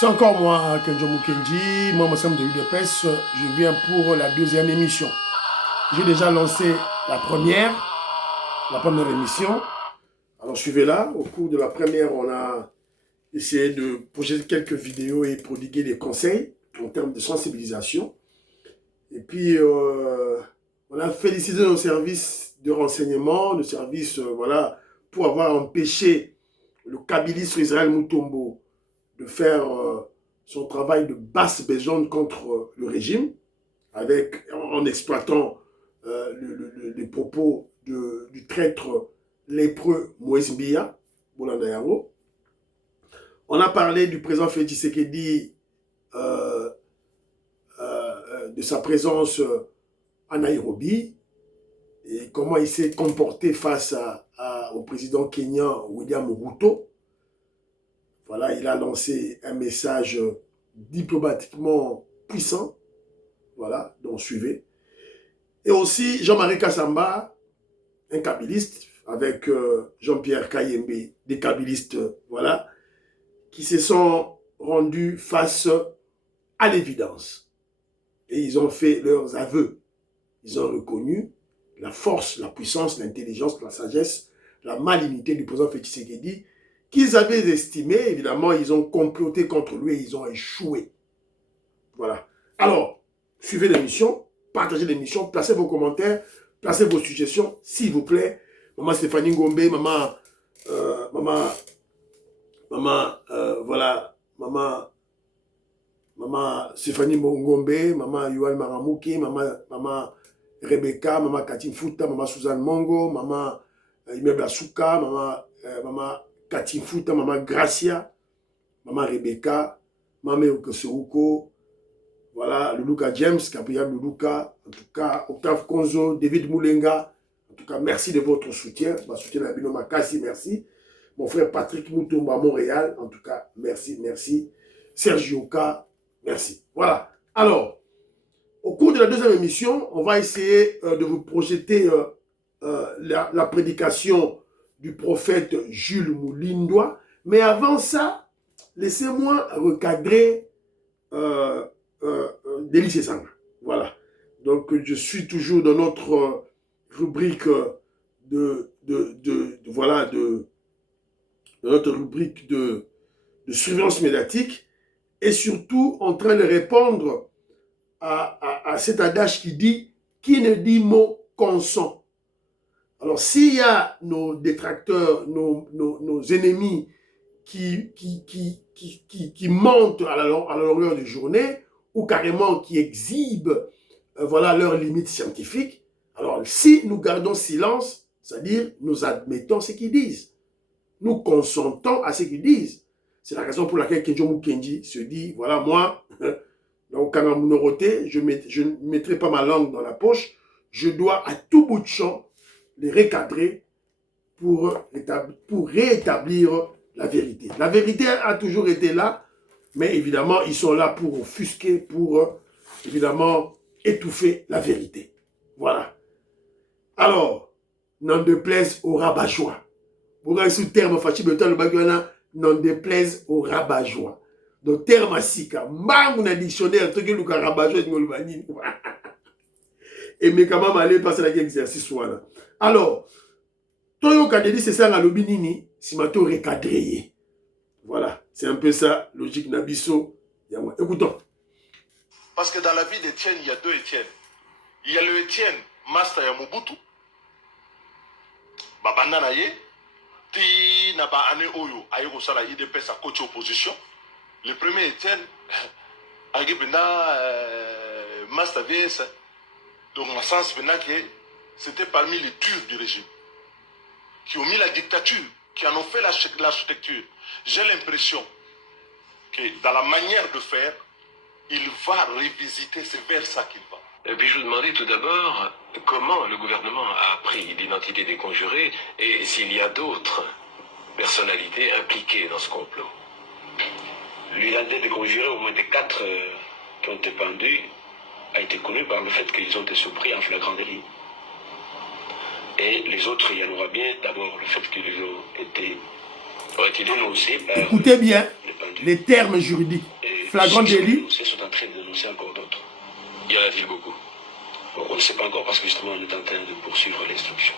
C'est encore moi, Kenjo Mukenji, moi, Massam de l'UDPS. Je viens pour la deuxième émission. J'ai déjà lancé la première émission. Alors, suivez-la. Au cours de la première, on a essayé de projeter quelques vidéos et prodiguer des conseils en termes de sensibilisation. Et puis, on a félicité nos services de renseignement, nos services, voilà, pour avoir empêché le kabiliste Israël Mutombo de faire son travail de basse besogne contre le régime, en exploitant les propos du traître lépreux Moïse Mbia, Bolandayango. On a parlé du président Félix Tshisekedi, de sa présence à Nairobi, et comment il s'est comporté face au président kenyan William Ruto. Voilà, il a lancé un message diplomatiquement puissant. Voilà, donc suivez. Et aussi Jean-Marie Kassamba, un kabiliste, avec Jean-Pierre Kayembe, des kabilistes, voilà, qui se sont rendus face à l'évidence. Et ils ont fait leurs aveux. Ils ont reconnu la force, la puissance, l'intelligence, la sagesse, la malignité du président Félix Tshisekedi, qu'ils avaient estimé. Évidemment, ils ont comploté contre lui et ils ont échoué. Voilà. Alors, suivez l'émission, partagez l'émission, placez vos commentaires, placez vos suggestions, s'il vous plaît. Maman Stéphanie Ngombe, voilà, maman Stéphanie Ngombe, maman Yohan Maramouki, maman Rebecca, maman Katim Fouta, maman Suzanne Mongo, maman Imebla Souka, maman Katim Fouta, maman Gracia, maman Rebecca, maman Okeseruko, voilà, Luluka James, Gabriel Luluka, en tout cas, Octave Konzo, David Moulenga, en tout cas, merci de votre soutien. Ma soutien à Bino Makassi, merci. Mon frère Patrick Moutomba à Montréal, en tout cas, merci, merci. Sergio K, merci. Voilà. Alors, au cours de la deuxième émission, on va essayer de vous projeter la prédication du prophète Jules Moulindoua. Mais avant ça, laissez-moi recadrer Délice et Sang. Voilà. Donc, je suis toujours dans notre rubrique notre rubrique de surveillance médiatique et surtout en train de répondre à cet adage qui dit « Qui ne dit mot consent ». Alors, s'il y a nos détracteurs, nos ennemis qui montent à la longueur de journée ou carrément qui exhibent voilà, leurs limites scientifiques, alors si nous gardons silence, c'est-à-dire nous admettons ce qu'ils disent, nous consentons à ce qu'ils disent. C'est la raison pour laquelle Kenjo Mukenji se dit, voilà, moi, donc quand je ne mettrai pas ma langue dans la poche, je dois à tout bout de champ les recadrer pour rétablir la vérité. La vérité a toujours été là, mais évidemment, ils sont là pour offusquer, pour évidemment étouffer la vérité. Voilà. Alors, n'en déplaise au rabat-joie. Vous voyez ce terme fâché, n'en déplaise au rabat-joie. Donc, terme asika, mang na dictionnaire, truc que rabat-joie, et mais quand même aller passer l'exercice voilà. Alors, Toyo Kadedi, c'est ça la lobinini, si ma to recadré. Voilà, c'est un peu ça, logique Nabiso. Écoutons. Parce que dans la vie d'Étienne, il y a deux Étienne. Il y a le Étienne, Master Yamobutu. Babanda na ye, ti na ba ane oyo, ayo sala IDP sa coach opposition. Le premier Étienne, Agibena Master VS. Donc, en sens, c'était parmi les durs du régime qui ont mis la dictature, qui en ont fait l'architecture. J'ai l'impression que dans la manière de faire, il va revisiter, c'est vers ça qu'il va. Et puis je vous demandais tout d'abord comment le gouvernement a appris l'identité des conjurés et s'il y a d'autres personnalités impliquées dans ce complot. L'identité des conjurés, au moins des 4 qui ont été pendus, a été connue par le fait qu'ils ont été surpris en flagrant délit. Et les autres, il y en aura bien d'abord le fait qu'ils ont été Aurait-il dénoncé par Écoutez bien les pendus. les termes juridiques. Et Flagrant ceux qui délit. dénonçaient sont en train de dénoncer encore d'autres. Y en a-t-il beaucoup? Bon, on ne sait pas encore parce que justement on est en train de poursuivre l'instruction.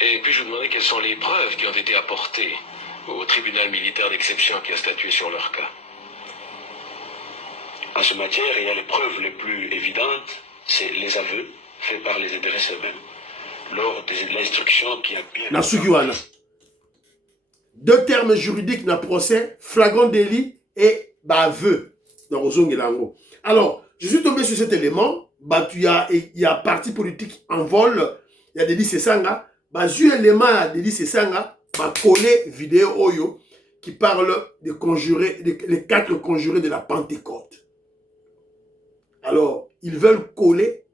Et puis-je vous demander quelles sont les preuves qui ont été apportées au tribunal militaire d'exception qui a statué sur leur cas? En ce matière, il y a les preuves les plus évidentes, c'est les aveux faits par les intéressés eux-mêmes lors de l'instruction qui a bien... Nasukiwana. Deux termes juridiques dans le procès, flagrant délit et aveu. Alors, je suis tombé sur cet élément. Il y a parti politique en vol. Il y a Dédé Sesanga. Sur l'élément de Dédé Sesanga, collé vidéo Oyo qui parle de conjurés, les 4 conjurés de la Pentecôte. Alors, ils veulent coller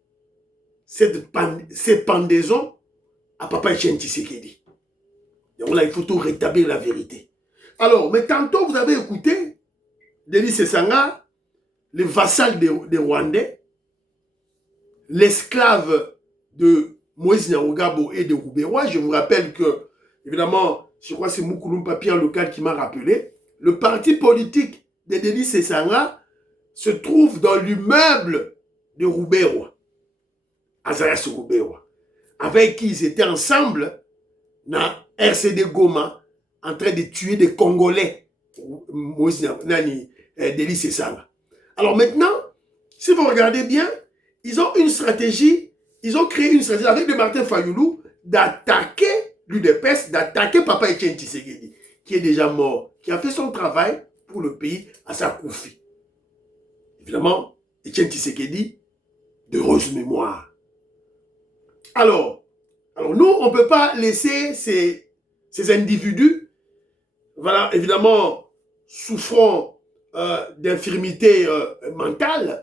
ces pendaisons à Papa Etienne Tshisekedi. Donc là, il faut tout rétablir la vérité. Alors, mais tantôt, vous avez écouté Dédé Sesanga, le vassal des Rwandais, l'esclave de Moïse Nyarugabo et de Rouberois. Je vous rappelle que, évidemment, je crois que c'est Moukoulou Pierre local qui m'a rappelé, le parti politique de Dédé Sesanga se trouve dans l'immeuble de Rouberois, Azarias Rouberois, avec qui ils étaient ensemble dans RCD Goma, en train de tuer des Congolais, Dédé Sesanga. Alors maintenant, si vous regardez bien, ils ont une stratégie, ils ont créé une stratégie avec le Martin Fayoulou d'attaquer l'UDPS, d'attaquer Papa Etienne Tshisekedi, qui est déjà mort, qui a fait son travail pour le pays à sa confie. Évidemment, Etienne Tshisekedi, d'heureuse mémoire. Alors nous, on ne peut pas laisser ces individus, voilà, évidemment, souffrant d'infirmité mentale,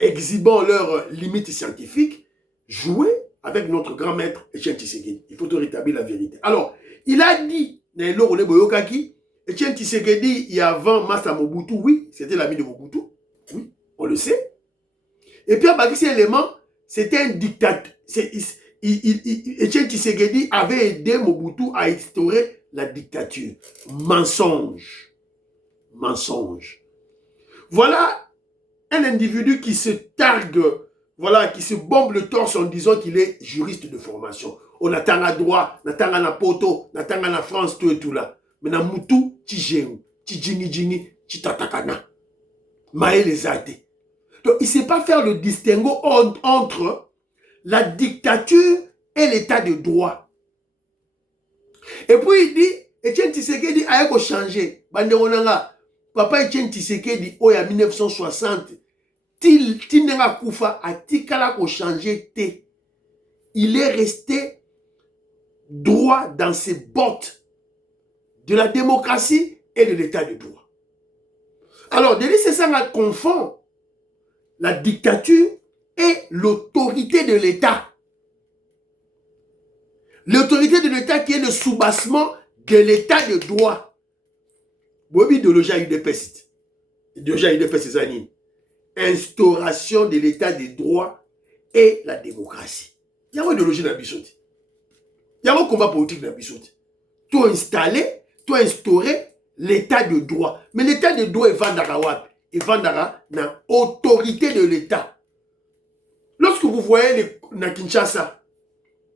exhibant leurs limites scientifiques, jouer avec notre grand maître Etienne Tshisekedi. Il faut rétablir la vérité. Alors, il a dit, Etienne Tshisekedi, il y a avant Massa Mobutu, oui, c'était l'ami de Mobutu, oui, on le sait. Et puis, à cet élément, c'était un dictateur. Etienne Tshisekedi avait aidé Mobutu à instaurer la dictature. Mensonge. Mensonge. Voilà un individu qui se targue, voilà, qui se bombe le torse en disant qu'il est juriste de formation. On attend à droit, on attend à poto, on attend à France, tout et tout là. Mais dans Moutou, tu gênes, tu djingi, tu tatakana. Maë les athées. Donc, il ne sait pas faire le distinguo entre la dictature et l'état de droit. Et puis il dit, Etienne Tshisekedi a changé. Papa Etienne Tshisekedi, en 1960, il a changé. Il est resté droit dans ses bottes de la démocratie et de l'état de droit. Alors, Dédé Sesanga confond la dictature et l'autorité de l'État. L'autorité de l'État qui est le soubassement de l'état de droit. Bobi idéologie à UDPS. Idéologie à UDPS, c'est ça. Instauration de l'état de droit et la démocratie. Il y a une idéologie dans la bisote. Il y a un combat politique dans la bisote. Tout installer, tout instaurer l'état de droit. Mais l'état de droit est Vandara. Et Vandara n'a autorité de l'État. Lorsque vous voyez na Kinshasa,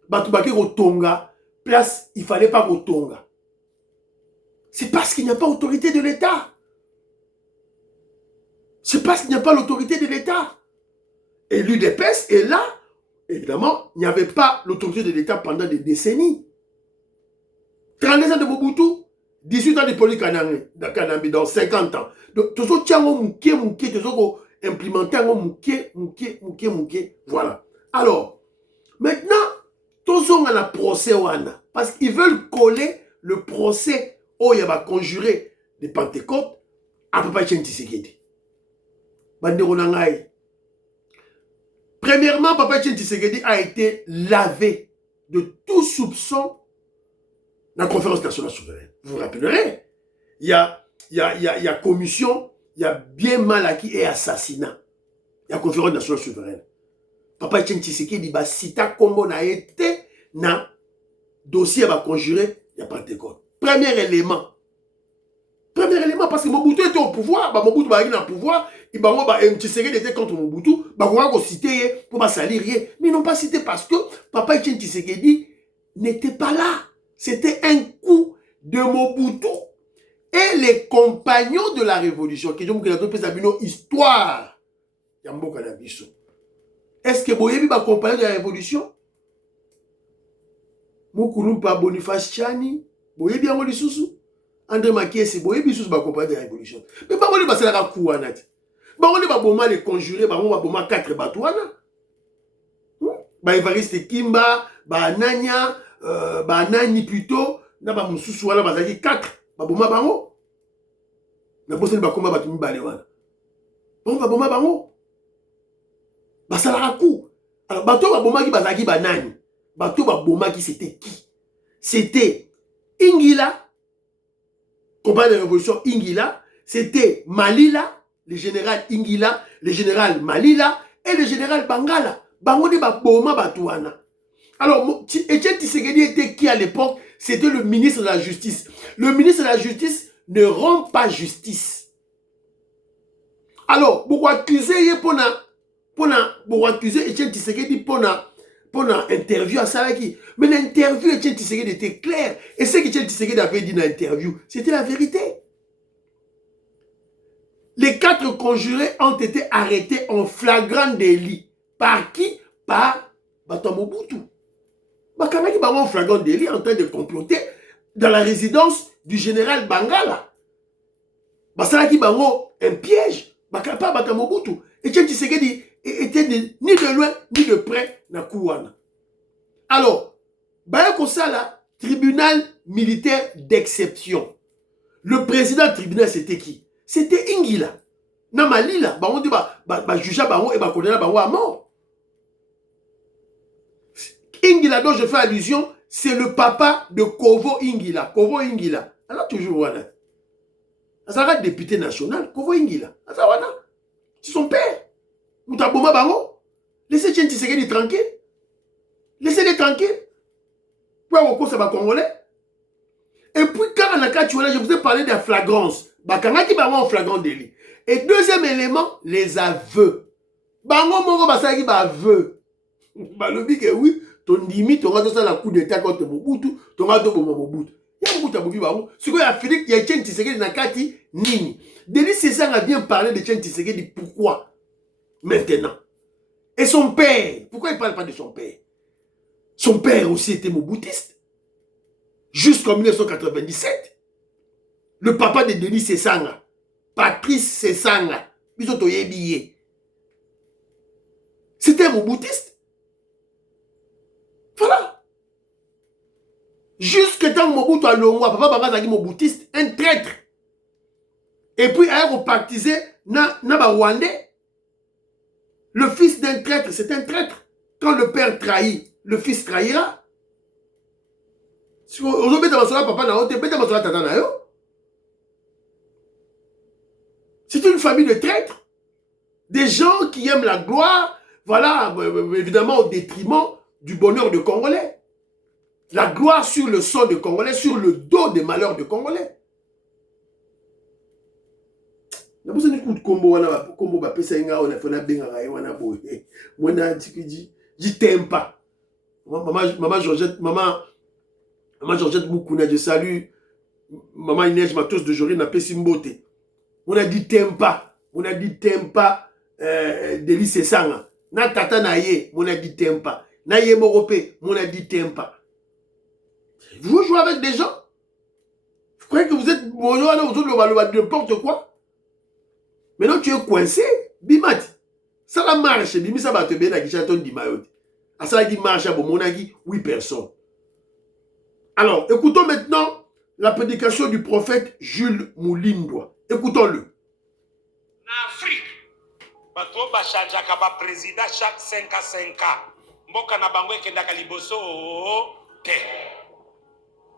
Batubaki Rotonga, place, il ne fallait pas Rotonga. C'est parce qu'il n'y a pas autorité de l'État. C'est parce qu'il n'y a pas l'autorité de l'État. Et l'UDPS est là. Évidemment, il n'y avait pas l'autorité de l'État pendant des décennies. 32 ans de Mobutu, 18 ans de Poli Kanambi, dans 50 ans. Donc, tout ça, tiens, mouké, tout ça, implémenter, mouké. Voilà. Alors, maintenant, tout ça, on a un procès, parce qu'ils veulent coller le procès où il va conjurer des Pentecôtes à Papa Etienne Tshisekedi. Premièrement, Papa Etienne Tshisekedi a été lavé de tout soupçon dans la conférence nationale souveraine. Vous vous rappellerez, il y a commission, il y a bien mal acquis et assassinat. Il y a conférence nationale souveraine. Papa Etienne Tshisekedi va citer comme on a été dans le dossier va conjurer, il y a Pentecôte. Premier élément. Premier élément, parce que Mobutu était au pouvoir, bah Mobutu était au pouvoir, et bah moi, Tshisekedi était contre Mobutu, bah on va citer pour salir rien. Mais ils n'ont pas cité parce que Papa Etienne Tshisekedi n'était pas là. C'était un coup de Mobutu et les compagnons de la révolution. Qui ont une histoire. Est-ce que vous avez vu les compagnons de la révolution? Moukoulumpa Boniface Chani, vous avez bien vu sous André Makiesi, vous avez vu les compagnons de la révolution. Mais pas vous avez vu la coup. Vous avez vu les conjurés, vous avez vu 4 bateaux. Évariste Kimba, Nanya, Nani plutôt, na ba mususu wana bazaki 4 baboma bango na bosani bakoma bato mibale wana bon baboma bango basala coup. Alors bato babomaki bazaki banani bato babomaki c'était qui? C'était Ingila, compagnie de révolution Ingila, c'était Malila, le général Ingila, le général Malila et le général Bangala. Bango de baboma bato wana. Alors, Etienne Tshisekedi était qui à l'époque? C'était le ministre de la Justice. Le ministre de la Justice ne rend pas justice. Alors, pour accuser Etienne Tshisekedi pour interview à Salaki. Mais l'interview Etienne Tshisekedi était claire. Et ce qu'Etienne Tshisekedi avait dit dans l'interview, c'était la vérité. Les 4 conjurés ont été arrêtés en flagrant délit. Par qui? Par Bato Mobutu. Bakanaki bango en flagrant délit en train de comploter dans la résidence du général Bangala. Basalaki bango un piège. Pas Bato Mobutu. Etienne Tshisekedi était ni de loin ni de près na Kouana. Alors, Bayakosala, tribunal militaire d'exception. Le président du tribunal c'était qui? C'était Ingila. Na Malila, bango dit juge bango et condamné bango à mort. Ingila dont je fais allusion, c'est le papa de Kovo Ingila. Kovo Ingila. Alors toujours voilà. Ça député national, Kovo Ingila. C'est son père. Moutaboma Bango. Laissez Etienne Tshisekedi tranquille. Laissez-les tranquilles. Pourquoi ça va congolais? Et puis quand on a catché, je vous ai parlé de la flagrance. Bakangaki Bango en flagrant délit. Et deuxième élément, les aveux. Bango Mongo Basaki aveu. Balobi que oui. Ton limite, on va faire la coup d'état contre Mobutu, ton va faire Mobutu. Il y a beaucoup de Mobutu. Ce qu'il y a Philippe, il y a Etienne Tshisekedi Nakati, Nini. Denis César a bien parlé de Etienne Tshisekedi. Pourquoi? Maintenant. Et son père, pourquoi il ne parle pas de son père? Son père aussi était mobutiste. Jusqu'en 1997. Le papa de Denis César, Patrice César, c'était un mobutiste. Voilà. Jusque tant Mobutu a l'ongwa, papa Bangazaki mobutiste, un traître. Et puis, il a repartisé Naba Rwandais. Le fils d'un traître, c'est un traître. Quand le père trahit, le fils trahira. Si on met dans papa na haute, tata na yo. C'est une famille de traîtres. Des gens qui aiment la gloire, voilà, évidemment au détriment du bonheur de Congolais. La gloire sur le sol de Congolais, sur le dos des malheurs de Congolais. Na besoin de coup de combo wana combo ba pesa inga on a fait na benga wana boye. Moi na dit t'aime pas. Maman Georgette Moukouna, je salue maman Inès Matos de Jory na Pessimbote. On a dit t'aime pas. On a dit t'aime pas Delis Sesanga. Na tata na ye, on a dit t'aime pas. Na ye Moropé, on a dit t'aime pas. Vous jouez avec des gens? Vous croyez que vous êtes n'importe quoi? Maintenant tu es coincé. Bimati. Ça va marcher. Bimi ça va te bien à Gichaton di Mayotte. À ça qui marche à Bomonagi, 8 personnes. Alors, écoutons maintenant la prédication du prophète Jules Moulindwa. Écoutons-le. En Afrique, bato bachanjaka ba président chaque 5 à 5 ans. Mboka na bango ekendaka liboso te.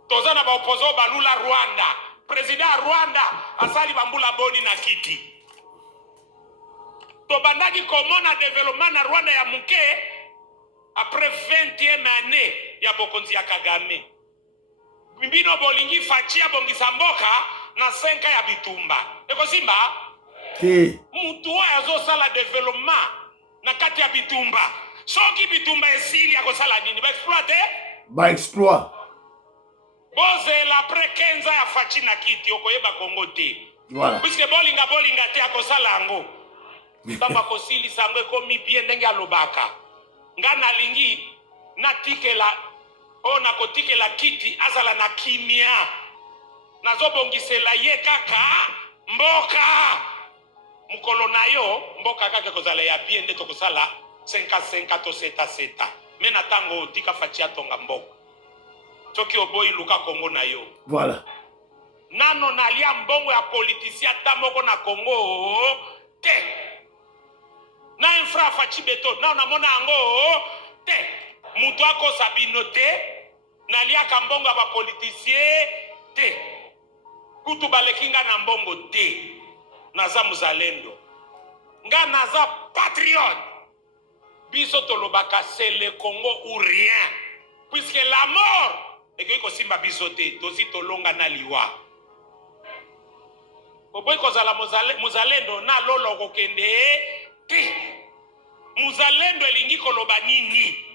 Toza na ba opposant balula Rwanda. Président Rwanda asali bambula boni na kiti. Tobandaki komona développement na Rwanda ya muke après 20e année ya bokonzi ya Kagame. Mbino bolingi fachi abongisa mboka na 5 ya bitumba. Eko simba? Mutu oyo azosala développement na kati ya bitumba. Soki bitumba esili akosala nini? Ba exploit. Bozela après 15 ans ya fachi na kiti okoyeba Kongo te. Voilà. Puisque bolinga te akosala yango. Tamba kosili sango ekomi bien ndenge alobaka. Nga nalingi natikela ona kotikela kiti azala na kimia. Nazobongisela ye kaka mboka. Mukolo na yo mboka kaka kozala ya bien nde tokosala 5-5 to 7-7. Mena tango tika fachi atonga mboka. Soki oboyi luka Kongo na yo. Voilà. Nano nalia mbongo ya politicien tamoko na Kongo te. Na infra fachi beto na namona yango te. Mutu akosa bino te. Nalia kambongo ya ba politicien te. Kutu balekinga na mbongo te. Naza muzalendo. Nga naza patriote. Biso tolobaka c'est le Congo ou rien. Puisque la mort et que simba bisote tosi tolonga na liwa. Oboy kozala muzalendo na lolo kokende te. Muzalendo elingi koloba nini?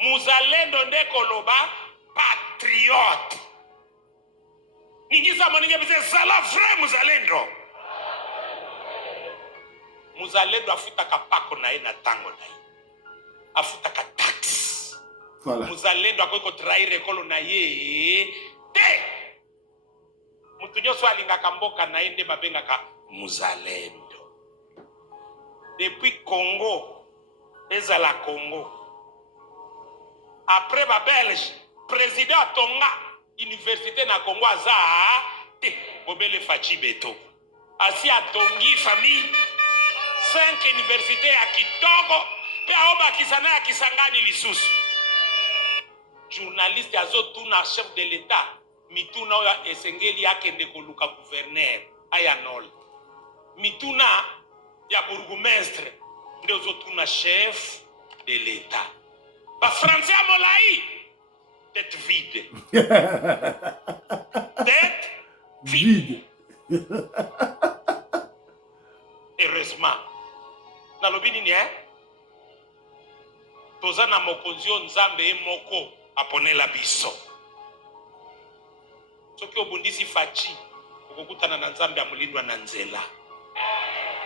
Muzalendo nde koloba patriote. Ningisa moninge bize sala vrai muzalendo. Muzalendo afutaka pako na ye na tango na ye. Afutaka tax. Voilà. Muzalendo akoiko traire ekolo na ye te. Mutu nyoso alingaka mboka na ye nde babengaka muzalendo. Depuis Congo ezala Congo. Après ba Belge, président atonga université na Congo aza te bobele fachi beto. Asi atongi famille 5 universités ya kitoko pe aoba kisana ya Kisangani lisusu. Journaliste azotuna chef de l'État mituna oya esengeli yake nde koluka gouverneur ayanol. Mituna ya bourgmestre nde ozotuna chef de l'État. Ba français à Molaï tête vide. Tête vide. Heureusement. Na lobini ni toza na mokonzio nzambe moko aponela biso. Soki obundisi fachi okokutana na nzambe amulindwa na nzela.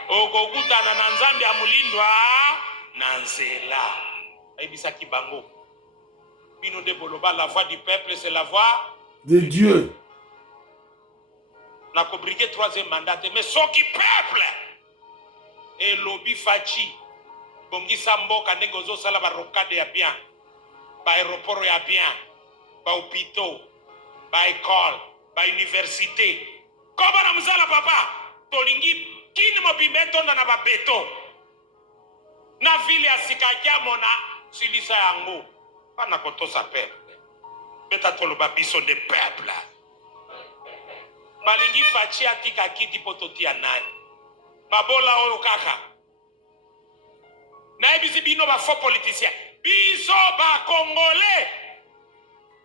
Okokutana na nzambe amulindwa na nzela. Aibisa kibango. Bino de boloba la voix du peuple c'est la voix de Dieu. Na kobrike 3e mandat mais soki peuple et lobby fachi bongisa mboka ndenge ozosala ba rocade ya bien, ba aéroport ya bien, ba hôpitaux, ba école, ba université. Koba na muzala papa tolingi kini mobimbe tonda na ba beto. Na ville ya Sikakia mona silisa yango pana kotosa peuple. Beta toloba biso de peuple. Balingi fachi atika kiti pototi ya nani. Babola oyo kaka. Na ebisi bino ba faux politicien. Biso ba Congolais.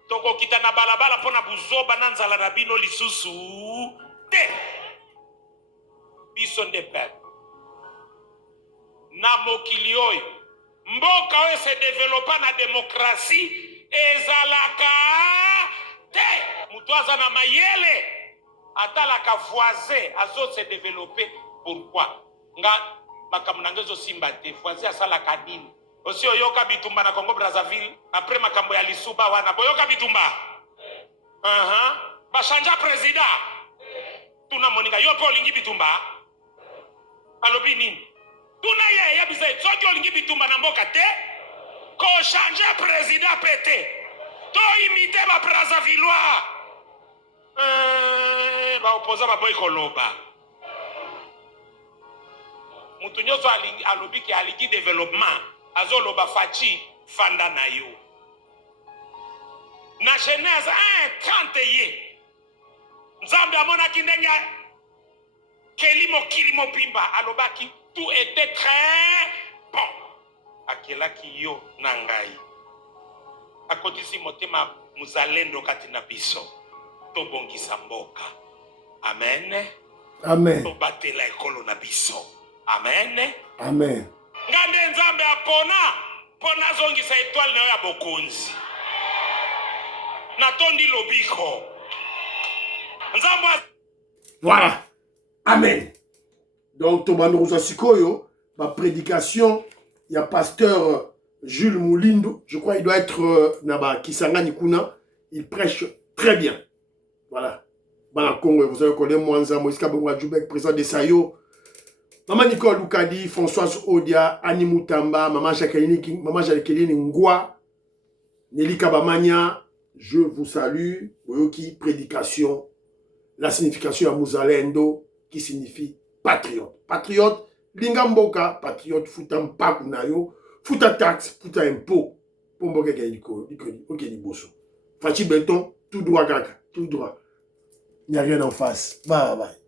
Toko kita na balabala pona buzoba na nzala na bino lisusu. Te. Biso nde peuple. Na mokili oyo. Mboka oyo se développa na démocratie. Ezalaka. Te. Mutuaza na mayele. Atalaka voisin azo se développer. Pourquoi? Nga makamunangezo simba te voisin asalaka nini? Osi oyoka bitumba na Congo Brazzaville après makambo ya lisuba wana boyoka bitumba. Ba chanja président. Tuna moninga yo po lingi bitumba. Alobi nini? Tuna ye ya bisa soki olingi bitumba na mboka te ko changer président pété. To imiter ba Brazzavillois. Ba opposa ba boy koloba. Mutu nyoso alobi ki aligi développement azoloba fachi fanda na yo. Na Genèse 1:30 Nzambe amona kindenge kelimo kilimo pimba alobaki tout était très bon. Akelaki yo na ngai. Akotisi motema muzalendo kati na biso tobongisa mboka. Amen. Amen. Tobatela ekolo na biso. Amen. Amen. Ngande nzambe pona zongisa étoile na yo ya bokonzi. Natondi lobiko. Nzambe. Voilà. Amen. Donc, Tobanouza Sikoyo, ma prédication, il y a pasteur Jules Moulindo, je crois qu'il doit être Naba Kisangani Kuna, il prêche très bien. Voilà. Bana Congo, vous savez connaître Mwanza, Moïse Kabongwa Djoubek, président de Sayo, Maman Nicole Loukadi, Françoise Odia, Annie Moutamba, Maman Jacqueline Ngwa, Nelly Kabamania, je vous salue. Oyoki, prédication, la signification à Mouzalendo, qui signifie patriote. Patriote, Lingamboka, patriote, futa mpaku na yo, futa taxe, futa impôt. Pomboke Gaïliko, ok, Liboso. Fachi Béton, tout droit, gaga, tout droit. Il n'y a rien en face. Bye bye.